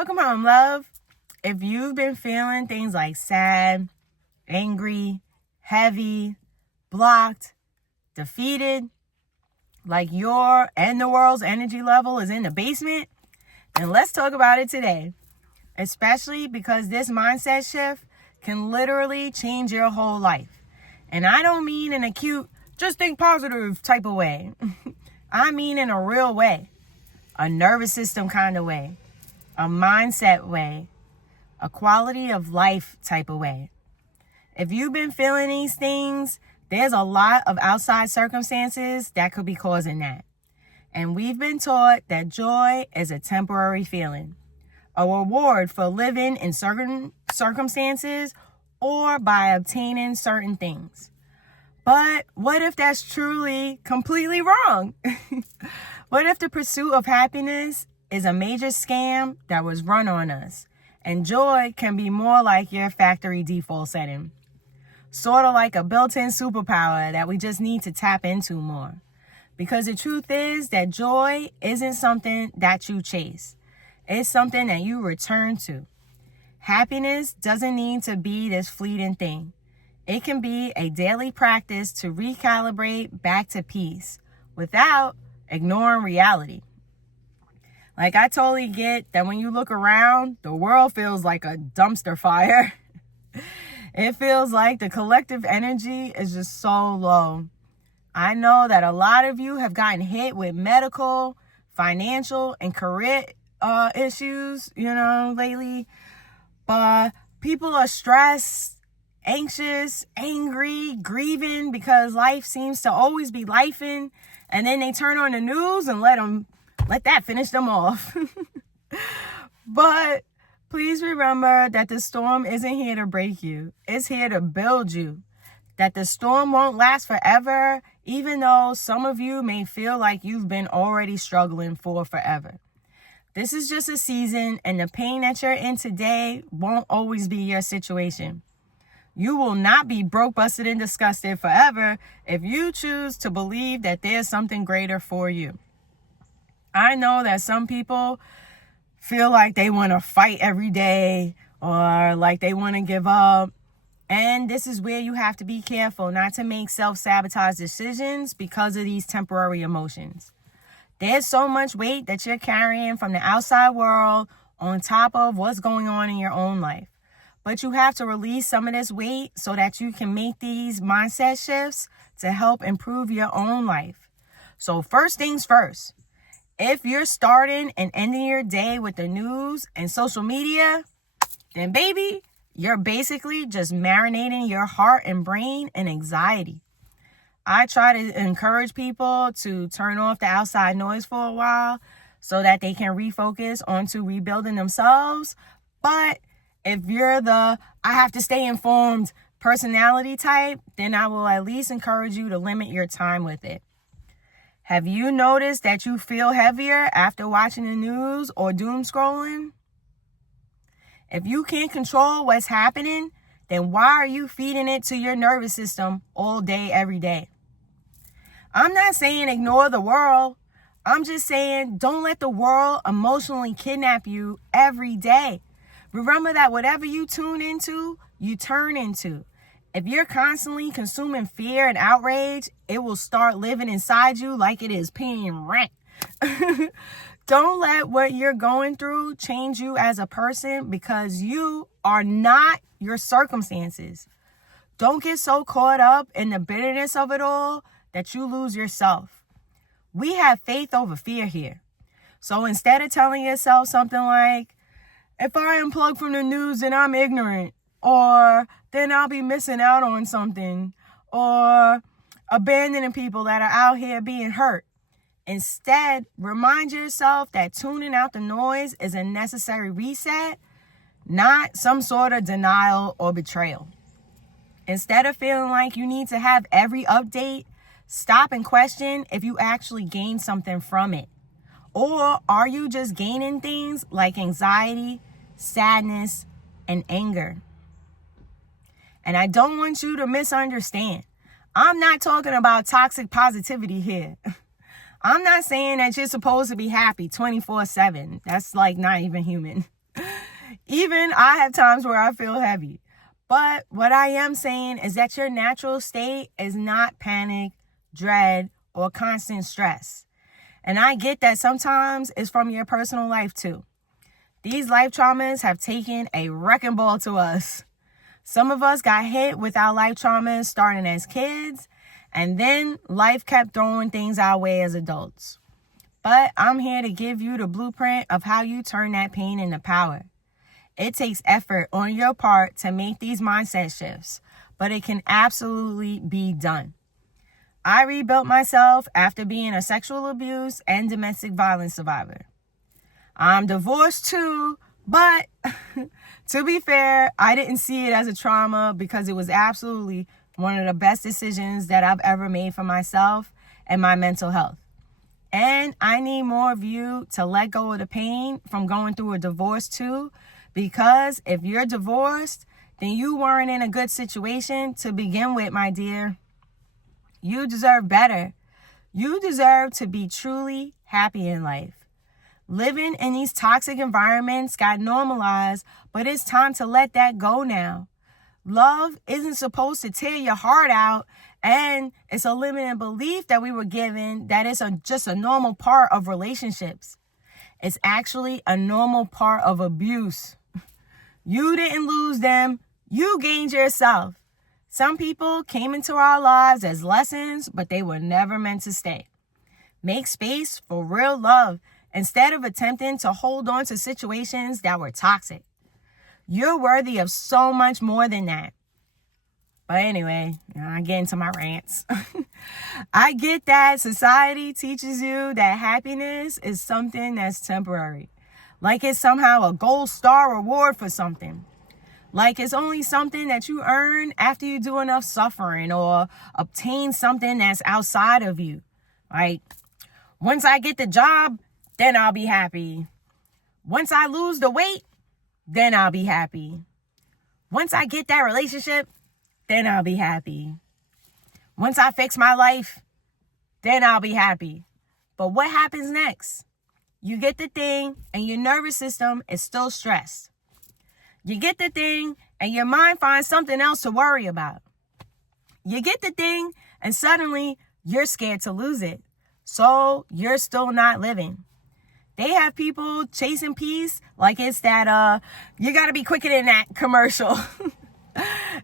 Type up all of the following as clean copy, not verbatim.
Welcome home, love. If you've been feeling things like sad, angry, heavy, blocked, defeated, like your and the world's energy level is in the basement, then let's talk about it today. Especially because this mindset shift can literally change your whole life. And I don't mean in a cute, just think positive type of way. I mean in a real way, a nervous system kind of way, a mindset way, a quality of life type of way. If you've been feeling these things, there's a lot of outside circumstances that could be causing that. And we've been taught that joy is a temporary feeling, a reward for living in certain circumstances or by obtaining certain things. But what if that's truly completely wrong? What if the pursuit of happiness is a major scam that was run on us, and joy can be more like your factory default setting? Sort of like a built-in superpower that we just need to tap into more. Because the truth is that joy isn't something that you chase. It's something that you return to. Happiness doesn't need to be this fleeting thing. It can be a daily practice to recalibrate back to peace without ignoring reality. Like, I totally get that when you look around, the world feels like a dumpster fire. It feels like the collective energy is just so low. I know that a lot of you have gotten hit with medical, financial, and career issues, lately. But people are stressed, anxious, angry, grieving because life seems to always be lifing. And then they turn on the news and let that finish them off. But please remember that the storm isn't here to break you. It's here to build you. That the storm won't last forever, even though some of you may feel like you've been already struggling for forever. This is just a season, and the pain that you're in today won't always be your situation. You will not be broke, busted, and disgusted forever if you choose to believe that there's something greater for you. I know that some people feel like they want to fight every day or like they want to give up. And this is where you have to be careful not to make self-sabotage decisions because of these temporary emotions. There's so much weight that you're carrying from the outside world on top of what's going on in your own life. But you have to release some of this weight so that you can make these mindset shifts to help improve your own life. So first things first, if you're starting and ending your day with the news and social media, then baby, you're basically just marinating your heart and brain in anxiety. I try to encourage people to turn off the outside noise for a while so that they can refocus onto rebuilding themselves. But if you're the I have to stay informed personality type, then I will at least encourage you to limit your time with it. Have you noticed that you feel heavier after watching the news or doom scrolling? If you can't control what's happening, then why are you feeding it to your nervous system all day, every day? I'm not saying ignore the world. I'm just saying don't let the world emotionally kidnap you every day. Remember that whatever you tune into, you turn into. If you're constantly consuming fear and outrage, it will start living inside you like it is paying rent. Don't let what you're going through change you as a person because you are not your circumstances. Don't get so caught up in the bitterness of it all that you lose yourself. We have faith over fear here. So instead of telling yourself something like, if I unplug from the news, then I'm ignorant, or then I'll be missing out on something, or abandoning people that are out here being hurt. Instead, remind yourself that tuning out the noise is a necessary reset, not some sort of denial or betrayal. Instead of feeling like you need to have every update, stop and question if you actually gain something from it. Or are you just gaining things like anxiety, sadness, and anger? And I don't want you to misunderstand. I'm not talking about toxic positivity here. I'm not saying that you're supposed to be happy 24/7. That's like not even human. Even I have times where I feel heavy. But what I am saying is that your natural state is not panic, dread, or constant stress. And I get that sometimes it's from your personal life too. These life traumas have taken a wrecking ball to us. Some of us got hit with our life traumas starting as kids, and then life kept throwing things our way as adults. But I'm here to give you the blueprint of how you turn that pain into power. It takes effort on your part to make these mindset shifts, but it can absolutely be done. I rebuilt myself after being a sexual abuse and domestic violence survivor. I'm divorced too, but to be fair, I didn't see it as a trauma because it was absolutely one of the best decisions that I've ever made for myself and my mental health. And I need more of you to let go of the pain from going through a divorce too, because if you're divorced, then you weren't in a good situation to begin with, my dear. You deserve better. You deserve to be truly happy in life. Living in these toxic environments got normalized, but it's time to let that go now. Love isn't supposed to tear your heart out, and it's a limited belief that we were given that it's just a normal part of relationships. It's actually a normal part of abuse. You didn't lose them, you gained yourself. Some people came into our lives as lessons, but they were never meant to stay. Make space for real love instead of attempting to hold on to situations that were toxic. You're worthy of so much more than that. But anyway, I get into my rants. I get that society teaches you that happiness is something that's temporary. Like it's somehow a gold star reward for something. Like it's only something that you earn after you do enough suffering or obtain something that's outside of you. Like, once I get the job, then I'll be happy. Once I lose the weight, then I'll be happy. Once I get that relationship, then I'll be happy. Once I fix my life, then I'll be happy. But what happens next? You get the thing and your nervous system is still stressed. You get the thing and your mind finds something else to worry about. You get the thing and suddenly you're scared to lose it. So you're still not living. They have people chasing peace like it's that you gotta be quicker than that commercial.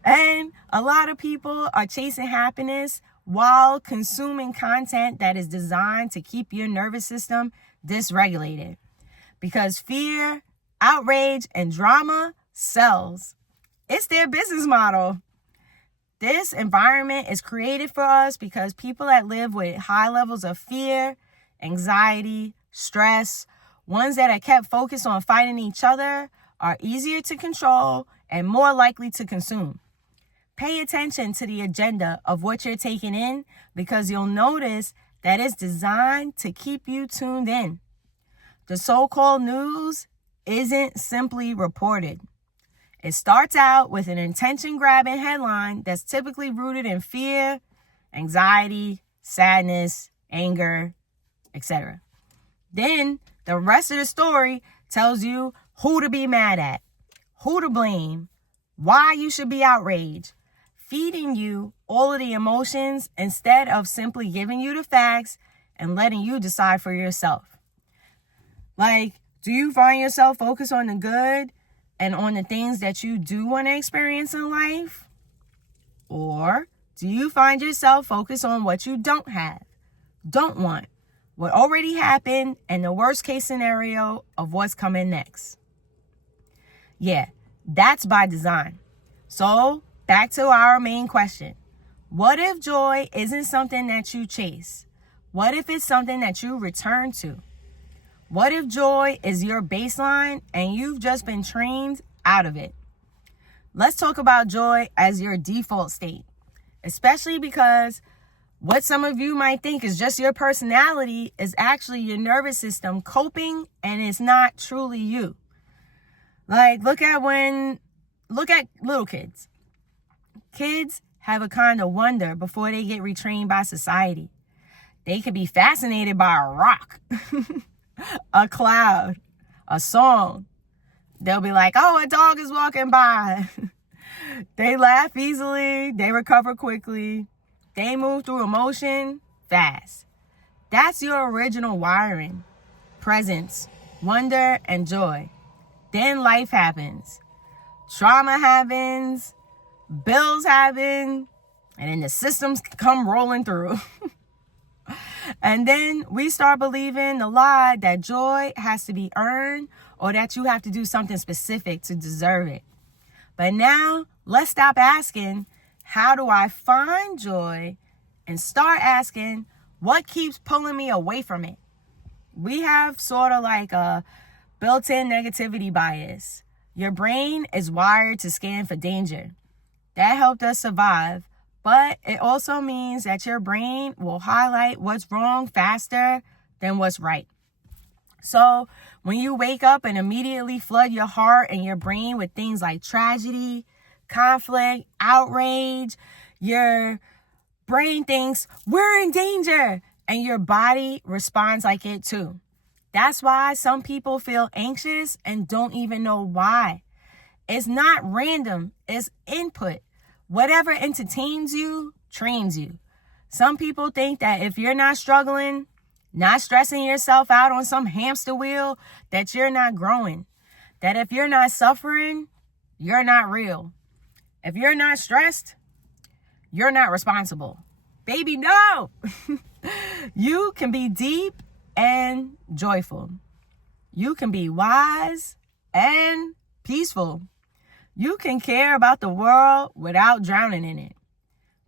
And a lot of people are chasing happiness while consuming content that is designed to keep your nervous system dysregulated. Because fear, outrage, and drama sells. It's their business model. This environment is created for us because people that live with high levels of fear, anxiety, stress, ones that are kept focused on fighting each other, are easier to control and more likely to consume. Pay attention to the agenda of what you're taking in because you'll notice that it's designed to keep you tuned in. The so-called news isn't simply reported. It starts out with an attention-grabbing headline that's typically rooted in fear, anxiety, sadness, anger, etc. Then the rest of the story tells you who to be mad at, who to blame, why you should be outraged, feeding you all of the emotions instead of simply giving you the facts and letting you decide for yourself. Like, do you find yourself focused on the good and on the things that you do want to experience in life? Or do you find yourself focused on what you don't have, don't want, what already happened, and the worst case scenario of what's coming next? Yeah, that's by design. So back to our main question. What if joy isn't something that you chase? What if it's something that you return to? What if joy is your baseline and you've just been trained out of it? Let's talk about joy as your default state, especially because what some of you might think is just your personality is actually your nervous system coping, and it's not truly you. Like, look at little kids. Kids have a kind of wonder before they get retrained by society. They could be fascinated by a rock, a cloud, a song. They'll be like, oh, a dog is walking by. They laugh easily. They recover quickly. They move through emotion fast. That's your original wiring. Presence, wonder, and joy. Then life happens. Trauma happens. Bills happen. And then the systems come rolling through. And then we start believing the lie that joy has to be earned or that you have to do something specific to deserve it. But now, let's stop asking, how do I find joy? And start asking, what keeps pulling me away from it? We have sort of like a built-in negativity bias. Your brain is wired to scan for danger. That helped us survive. But it also means that your brain will highlight what's wrong faster than what's right. So when you wake up and immediately flood your heart and your brain with things like tragedy, conflict, outrage, your brain thinks, we're in danger, and your body responds like it too. That's why some people feel anxious and don't even know why. It's not random, it's input. Whatever entertains you, trains you. Some people think that if you're not struggling, not stressing yourself out on some hamster wheel, that you're not growing. That if you're not suffering, you're not real. If you're not stressed, you're not responsible. Baby, no! You can be deep and joyful. You can be wise and peaceful. You can care about the world without drowning in it.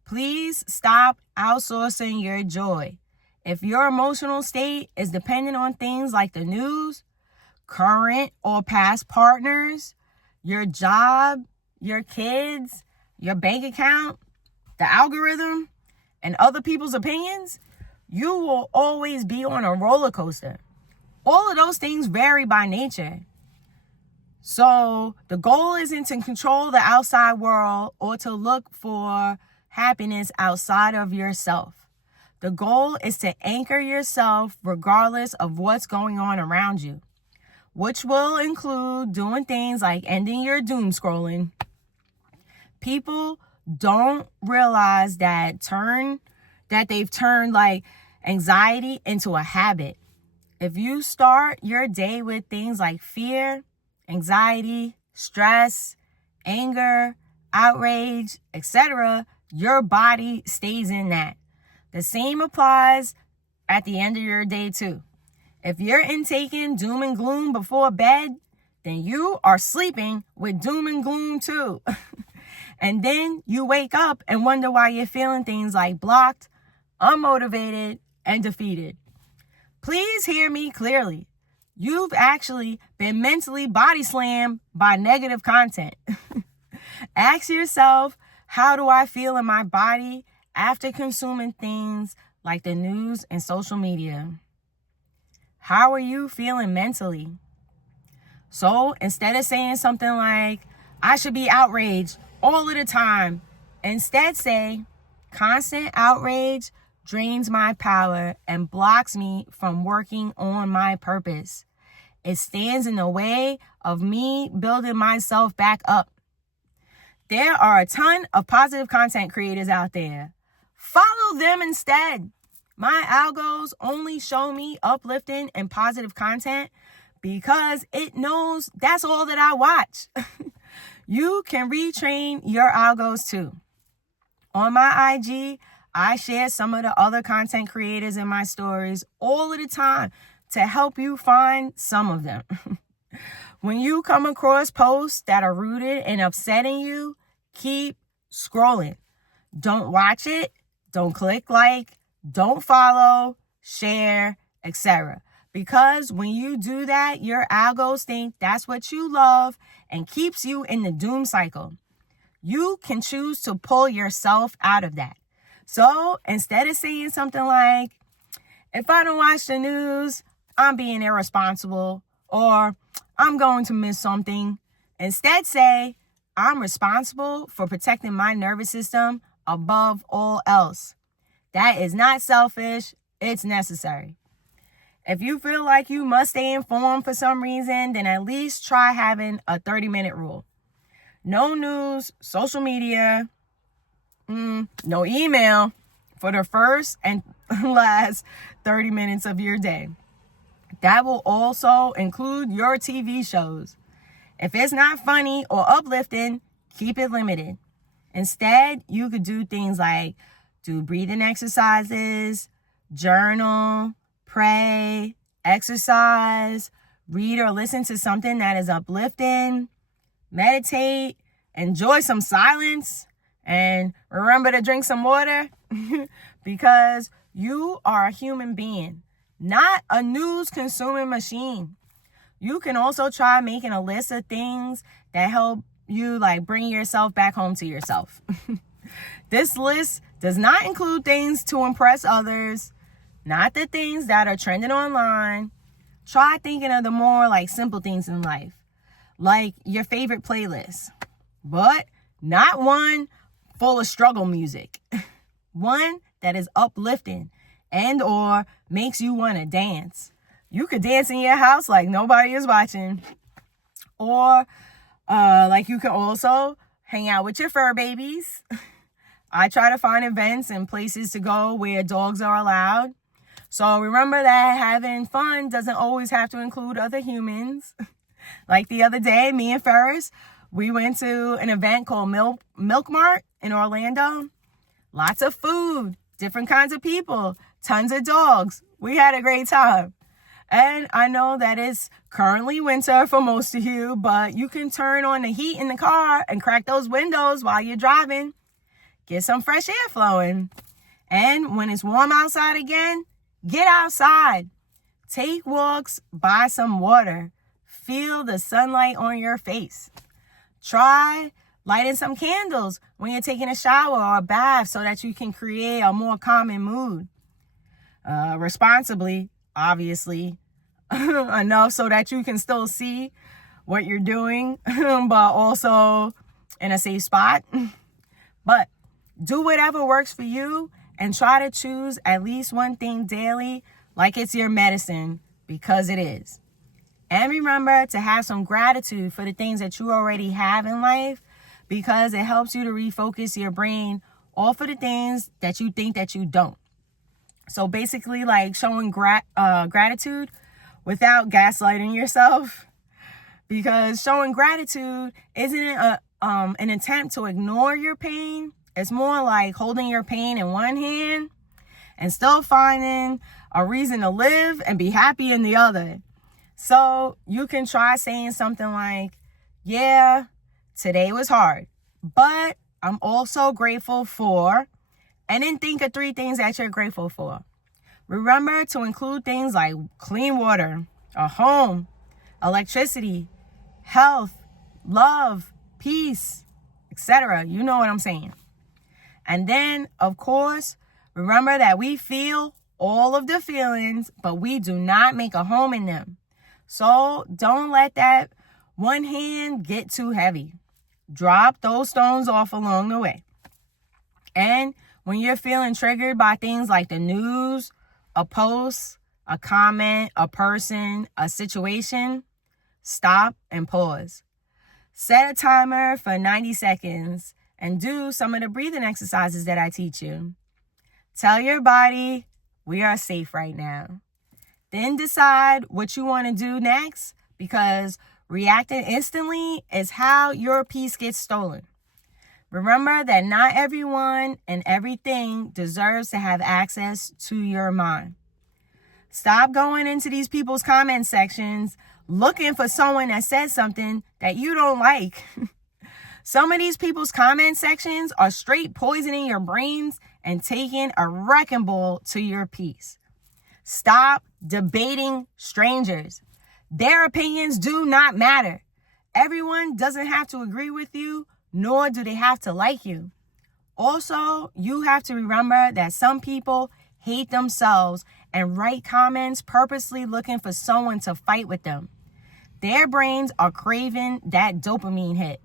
Please stop outsourcing your joy. If your emotional state is dependent on things like the news, current or past partners, your job, your kids, your bank account, the algorithm, and other people's opinions, you will always be on a roller coaster. All of those things vary by nature. So the goal isn't to control the outside world or to look for happiness outside of yourself. The goal is to anchor yourself regardless of what's going on around you, which will include doing things like ending your doom scrolling. People don't realize that they've turned like anxiety into a habit. If you start your day with things like fear, anxiety, stress, anger, outrage, etc., your body stays in that. The same applies at the end of your day too. If you're intaking doom and gloom before bed, then you are sleeping with doom and gloom too. And then you wake up and wonder why you're feeling things like blocked, unmotivated, and defeated. Please hear me clearly. You've actually been mentally body slammed by negative content. Ask yourself, how do I feel in my body after consuming things like the news and social media? How are you feeling mentally? So instead of saying something like, I should be outraged all of the time, instead say, constant outrage drains my power and blocks me from working on my purpose. It stands in the way of me building myself back up. There are a ton of positive content creators out there. Follow them instead. My algos only show me uplifting and positive content because it knows that's all that I watch. You can retrain your algos too. On my IG, I share some of the other content creators in my stories all of the time to help you find some of them. When you come across posts that are rooted in upsetting you, keep scrolling. Don't watch it. Don't click like. Don't follow, share, etc. Because when you do that, your algos think that's what you love and keeps you in the doom cycle. You can choose to pull yourself out of that. So instead of saying something like, if I don't watch the news, I'm being irresponsible, or I'm going to miss something, instead say, I'm responsible for protecting my nervous system above all else. That is not selfish, it's necessary. If you feel like you must stay informed for some reason, then at least try having a 30-minute rule. No news, social media, no email for the first and last 30 minutes of your day. That will also include your TV shows. If it's not funny or uplifting, keep it limited. Instead, you could do things like do breathing exercises, journal, pray, exercise, read or listen to something that is uplifting, meditate, enjoy some silence, and remember to drink some water because you are a human being, not a news-consuming machine. You can also try making a list of things that help you bring yourself back home to yourself. This list does not include things to impress others, not the things that are trending online. Try thinking of the more simple things in life, like your favorite playlist, but not one full of struggle music. One that is uplifting and or makes you want to dance. You could dance in your house like nobody is watching. Or you can also hang out with your fur babies. I try to find events and places to go where dogs are allowed. So remember that having fun doesn't always have to include other humans. Like the other day, me and Ferris, we went to an event called Milk Mart in Orlando. Lots of food, different kinds of people, tons of dogs. We had a great time. And I know that it's currently winter for most of you, but you can turn on the heat in the car and crack those windows while you're driving. Get some fresh air flowing. And when it's warm outside again, get outside. Take walks, buy some water. Feel the sunlight on your face. Try lighting some candles when you're taking a shower or a bath so that you can create a more calming mood. Responsibly, obviously, enough so that you can still see what you're doing, but also in a safe spot. But do whatever works for you and try to choose at least one thing daily like it's your medicine, because it is. And remember to have some gratitude for the things that you already have in life, because it helps you to refocus your brain off of the things that you think that you don't. So basically showing gratitude without gaslighting yourself, because showing gratitude isn't an attempt to ignore your pain. It's more like holding your pain in one hand and still finding a reason to live and be happy in the other. So you can try saying something like, yeah, today was hard, but I'm also grateful for, and then think of 3 things that you're grateful for. Remember to include things like clean water, a home, electricity, health, love, peace, etc. You know what I'm saying. And then, of course, remember that we feel all of the feelings, but we do not make a home in them. So don't let that one hand get too heavy. Drop those stones off along the way. And when you're feeling triggered by things like the news, a post, a comment, a person, a situation, stop and pause. Set a timer for 90 seconds and do some of the breathing exercises that I teach you. Tell your body, we are safe right now. Then decide what you want to do next, because reacting instantly is how your peace gets stolen. Remember that not everyone and everything deserves to have access to your mind. Stop going into these people's comment sections looking for someone that said something that you don't like. Some of these people's comment sections are straight poisoning your brains and taking a wrecking ball to your peace. Stop debating strangers. Their opinions do not matter. Everyone doesn't have to agree with you, nor do they have to like you. Also, you have to remember that some people hate themselves and write comments purposely looking for someone to fight with them. Their brains are craving that dopamine hit.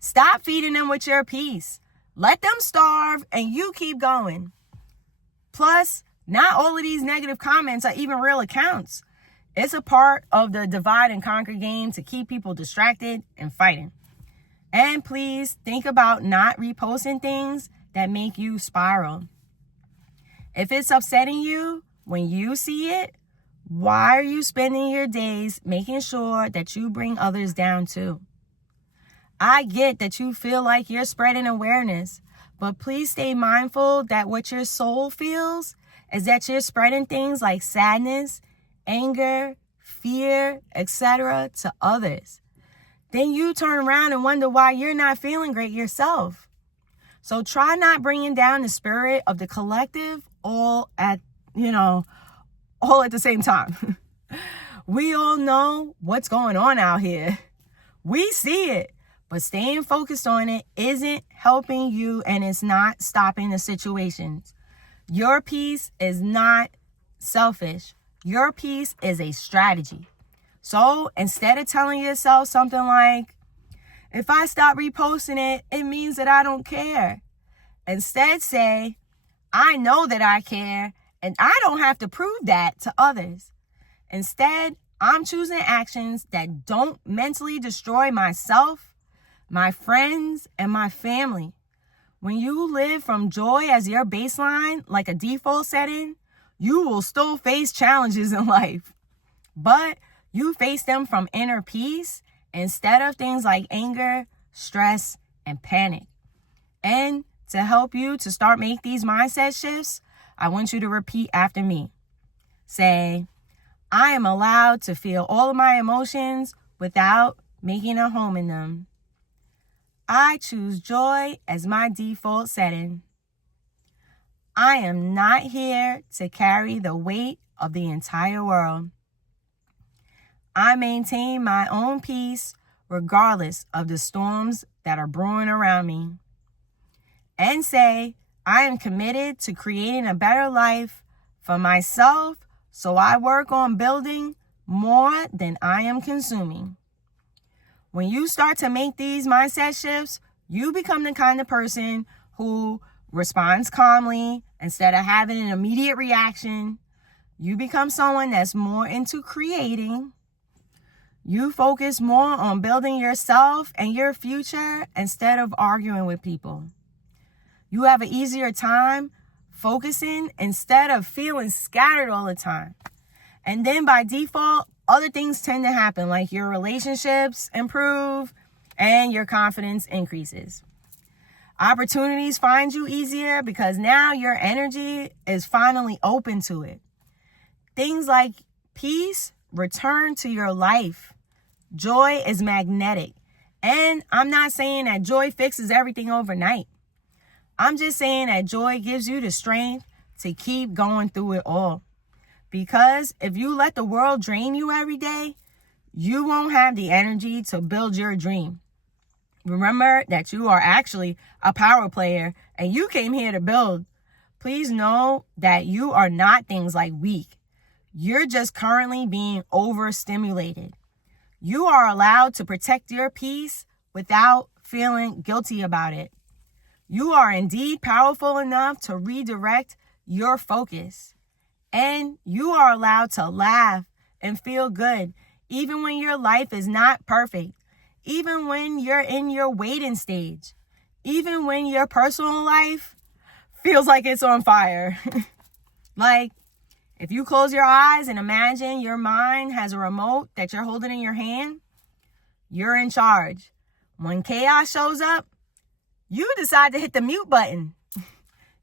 Stop feeding them with your peace. Let them starve and you keep going. Plus, Not all of these negative comments are even real accounts. It's a part of the divide and conquer game to keep people distracted and fighting. And please think about not reposting things that make you spiral. If it's upsetting you when you see it, why are you spending your days making sure that you bring others down too? I get that you feel like you're spreading awareness, but please stay mindful that what your soul feels is that you're spreading things like sadness, anger, fear, etc. to others. Then you turn around and wonder why you're not feeling great yourself. So try not bringing down the spirit of the collective all at the same time. We all know what's going on out here. We see it, but staying focused on it isn't helping you, and it's not stopping the situations. Your peace is not selfish. Your peace is a strategy. So instead of telling yourself something like, if I stop reposting it, it means that I don't care. Instead say, I know that I care, and I don't have to prove that to others. Instead, I'm choosing actions that don't mentally destroy myself, my friends, and my family. When you live from joy as your baseline, like a default setting, you will still face challenges in life. But you face them from inner peace instead of things like anger, stress, and panic. And to help you to start make these mindset shifts, I want you to repeat after me. Say, I am allowed to feel all of my emotions without making a home in them. I choose joy as my default setting. I am not here to carry the weight of the entire world. I maintain my own peace regardless of the storms that are brewing around me. And say, I am committed to creating a better life for myself, so I work on building more than I am consuming. When you start to make these mindset shifts, you become the kind of person who responds calmly instead of having an immediate reaction. You become someone that's more into creating. You focus more on building yourself and your future instead of arguing with people. You have an easier time focusing instead of feeling scattered all the time. And then by default, other things tend to happen, like your relationships improve and your confidence increases. Opportunities find you easier because now your energy is finally open to it. Things like peace return to your life. Joy is magnetic. And I'm not saying that joy fixes everything overnight. I'm just saying that joy gives you the strength to keep going through it all. Because if you let the world drain you every day, you won't have the energy to build your dream. Remember that you are actually a power player and you came here to build. Please know that you are not things like weak. You're just currently being overstimulated. You are allowed to protect your peace without feeling guilty about it. You are indeed powerful enough to redirect your focus. And you are allowed to laugh and feel good, even when your life is not perfect, even when you're in your waiting stage, even when your personal life feels like it's on fire. Like, if you close your eyes and imagine your mind has a remote that you're holding in your hand, you're in charge. When chaos shows up, you decide to hit the mute button.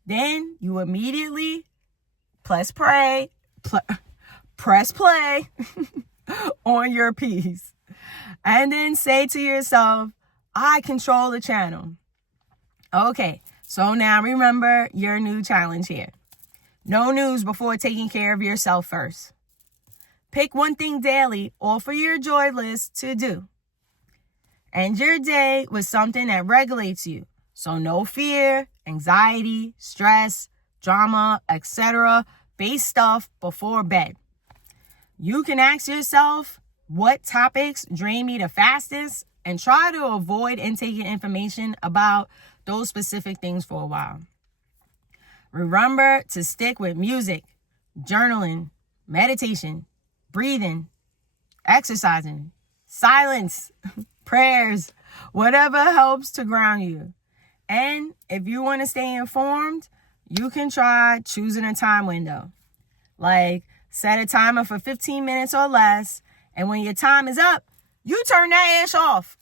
Then you immediately press play on your piece. And then say to yourself, I control the channel. Okay, so now remember your new challenge here. No news before taking care of yourself first. Pick one thing daily or for your joy list to do. End your day with something that regulates you. So no fear, anxiety, stress, drama, etc. Base stuff before bed. You can ask yourself, what topics drain me the fastest, and try to avoid intaking information about those specific things for a while. Remember to stick with music, journaling, meditation, breathing, exercising, silence, prayers, whatever helps to ground you. And if you want to stay informed, you can try choosing a time window. Like, set a timer for 15 minutes or less, and when your time is up, you turn that ass off.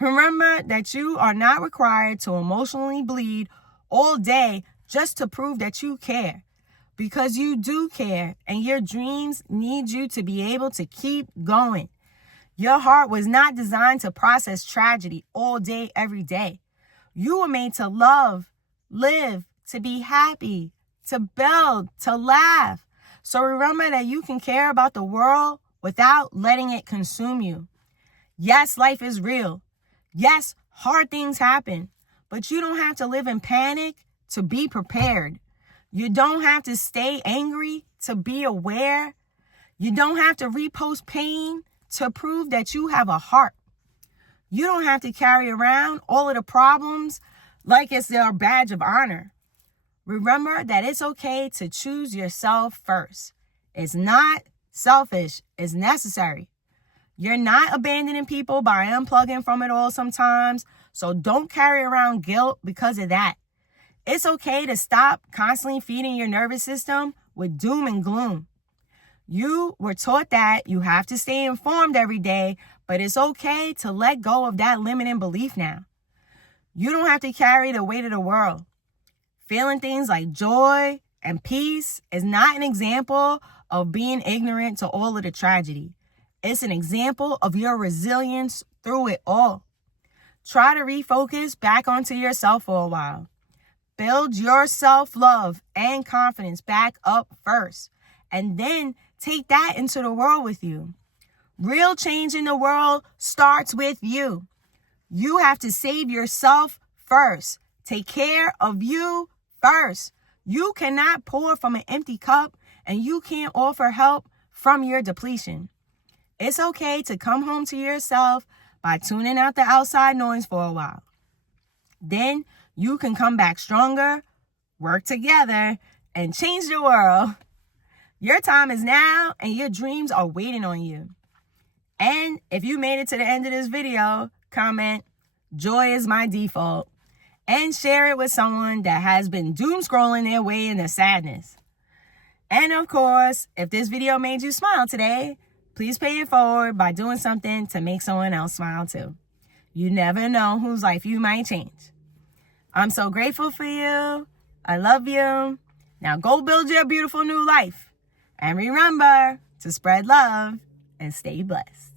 Remember that you are not required to emotionally bleed all day just to prove that you care. Because you do care, and your dreams need you to be able to keep going. Your heart was not designed to process tragedy all day, every day. You were made to love, live, to be happy, to build, to laugh. So remember that you can care about the world without letting it consume you. Yes, life is real. Yes, hard things happen, but you don't have to live in panic to be prepared. You don't have to stay angry to be aware. You don't have to repost pain to prove that you have a heart. You don't have to carry around all of the problems like it's their badge of honor. Remember that it's okay to choose yourself first. It's not selfish, it's necessary. You're not abandoning people by unplugging from it all sometimes, so don't carry around guilt because of that. It's okay to stop constantly feeding your nervous system with doom and gloom. You were taught that you have to stay informed every day, but it's okay to let go of that limiting belief now. You don't have to carry the weight of the world. Feeling things like joy and peace is not an example of being ignorant to all of the tragedy. It's an example of your resilience through it all. Try to refocus back onto yourself for a while. Build your self-love and confidence back up first, and then take that into the world with you. Real change in the world starts with you. You have to save yourself first. Take care of you first. You cannot pour from an empty cup, and you can't offer help from your depletion. It's okay to come home to yourself by tuning out the outside noise for a while. Then you can come back stronger, work together, and change the world. Your time is now, and your dreams are waiting on you. And if you made it to the end of this video, comment, "Joy is my default," and share it with someone that has been doom scrolling their way into sadness. And of course, if this video made you smile today, please pay it forward by doing something to make someone else smile too. You never know whose life you might change. I'm so grateful for you. I love you. Now go build your beautiful new life. And remember to spread love and stay blessed.